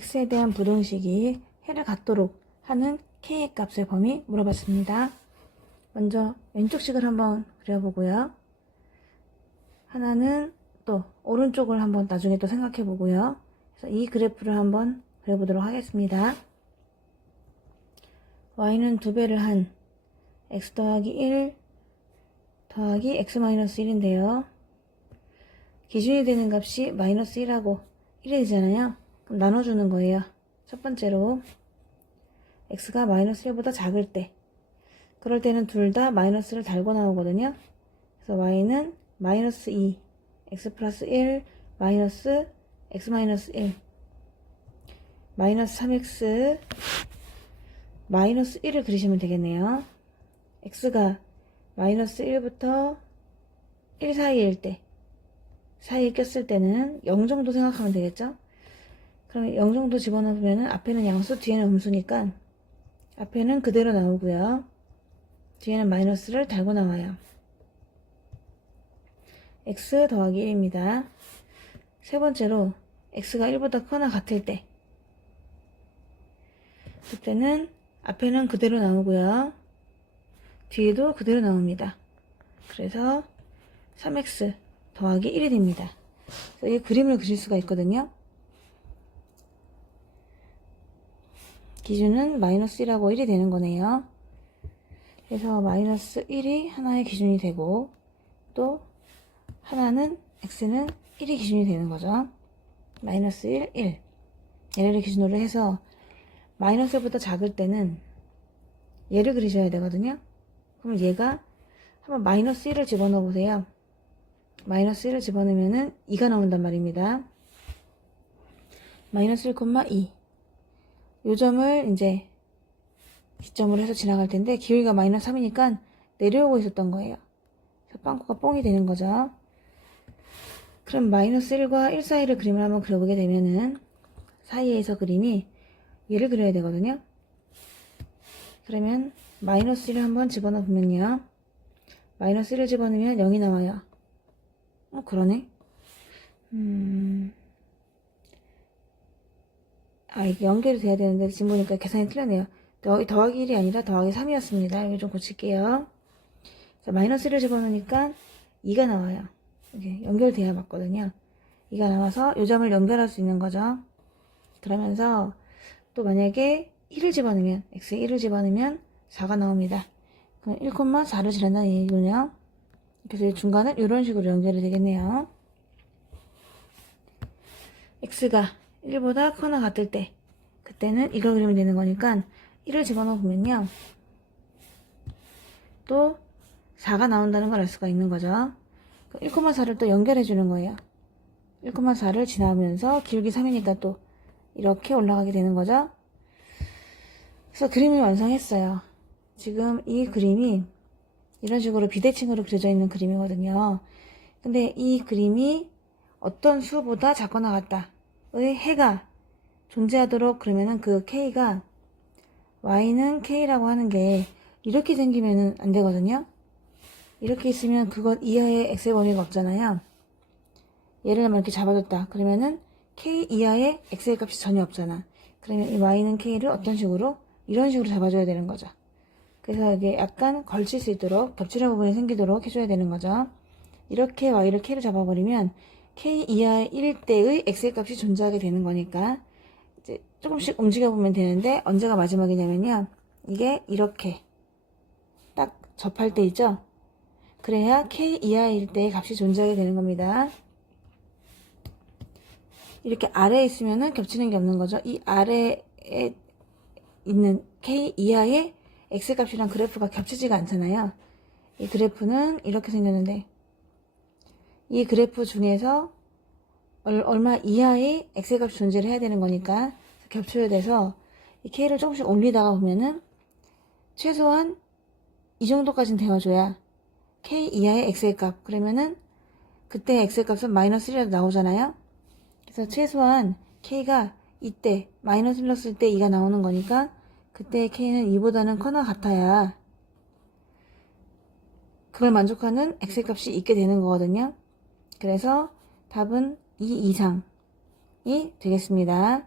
x에 대한 부등식이 해를 갖도록 하는 k의 값의 범위 물어봤습니다. 먼저 왼쪽식을 한번 그려보고요. 하나는 또 오른쪽을 한번 나중에 또 생각해 보고요. 그래서 이 그래프를 한번 그려보도록 하겠습니다. y는 2배를 한 x 더하기 1 더하기 x-1인데요. 기준이 되는 값이 마이너스 1하고 1이 되잖아요. 그럼 나눠주는 거예요. 첫 번째로 x가 마이너스 1보다 작을 때, 그럴 때는 둘 다 마이너스를 달고 나오거든요. 그래서 y는 마이너스 2 x 플러스 1 마이너스 x 마이너스 1 마이너스 3x 마이너스 1을 그리시면 되겠네요. x가 마이너스 1부터 1 사이일 때, 사이에 꼈을 때는 0 정도 생각하면 되겠죠? 그러면 0 정도 집어넣으면 앞에는 양수, 뒤에는 음수니까 앞에는 그대로 나오고요. 뒤에는 마이너스를 달고 나와요. x 더하기 1입니다. 세 번째로 x가 1보다 크거나 같을 때, 그때는 앞에는 그대로 나오고요. 뒤에도 그대로 나옵니다. 그래서 3x 더하기 1이 됩니다. 그래서 이 그림을 그릴 수가 있거든요. 기준은 마이너스 1하고 1이 되는 거네요. 그래서 마이너스 1이 하나의 기준이 되고, 또 하나는 x는 1이 기준이 되는 거죠. 마이너스 1, 1 얘를 기준으로 해서 마이너스 1보다 작을 때는 얘를 그리셔야 되거든요. 그럼 얘가 한번 마이너스 1을 집어넣어 보세요. 마이너스 1을 집어넣으면 2가 나온단 말입니다. 마이너스 1,2 요 점을 이제 기점으로 해서 지나갈 텐데, 기울기가 마이너스 3이니까 내려오고 있었던 거예요. 그래서 빵꾸가 뽕이 되는 거죠. 그럼 마이너스 1과 1 사이를 그림을 한번 그려보게 되면은 사이에서 그림이 얘를 그려야 되거든요. 그러면 마이너스 1을 한번 집어넣어 보면요, 마이너스 1을 집어넣으면 0이 나와요. 그러네. 이게 연결이 돼야 되는데 지금 보니까 계산이 틀렸네요. 더하기 1이 아니라 더하기 3이었습니다. 이거 좀 고칠게요. 자, 마이너스 1을 집어넣으니까 2가 나와요. 이게 연결돼야 맞거든요. 2가 나와서 요 점을 연결할 수 있는 거죠. 그러면서 또 만약에 1을 집어넣으면, x에 1을 집어넣으면 4가 나옵니다. 그럼 1,4를 지난다는 얘기군요. 그래서 중간은 이런 식으로 연결이 되겠네요. x가 1보다 크거나 같을 때, 그때는 이걸 그리면 되는 거니까 1을 집어넣어 보면요, 또 4가 나온다는 걸 알 수가 있는 거죠. 1,4를 또 연결해 주는 거예요. 1,4를 지나면서 기울기 3이니까 또 이렇게 올라가게 되는 거죠. 그래서 그림이 완성했어요. 지금 이 그림이 이런 식으로 비대칭으로 그려져 있는 그림이거든요. 근데 이 그림이 어떤 수보다 작거나 같다의 해가 존재하도록, 그러면은 그 k가, y는 k라고 하는 게 이렇게 생기면은 안 되거든요. 이렇게 있으면 그것 이하의 x의 범위가 없잖아요. 얘를 이렇게 잡아줬다. 그러면은 k 이하의 x의 값이 전혀 없잖아. 그러면 이 y는 k를 어떤 식으로? 이런 식으로 잡아줘야 되는 거죠. 그래서 이게 약간 걸칠 수 있도록, 겹치는 부분이 생기도록 해줘야 되는 거죠. 이렇게 y를 k로 잡아버리면 k 이하의 1대의 x의 값이 존재하게 되는 거니까 이제 조금씩 움직여보면 되는데, 언제가 마지막이냐면요, 이게 이렇게 딱 접할 때 있죠? 그래야 k 이하일 때의 값이 존재하게 되는 겁니다. 이렇게 아래에 있으면은 겹치는 게 없는 거죠. 이 아래에 있는 k 이하의 x 값이랑 그래프가 겹치지가 않잖아요. 이 그래프는 이렇게 생겼는데, 이 그래프 중에서 얼마 이하의 x 값이 존재를 해야 되는 거니까 겹쳐야 돼서 이 k를 조금씩 올리다가 보면은 최소한 이 정도까지는 되어줘야 k 이하의 x의 값, 그러면은 그때 x의 값은 마이너스 1이라도 나오잖아요. 그래서 최소한 k가 이때 마이너스 1 넣었을 때 2가 나오는 거니까 그때 k는 2보다는 커나 같아야 그걸 만족하는 x의 값이 있게 되는 거거든요. 그래서 답은 2 이상이 되겠습니다.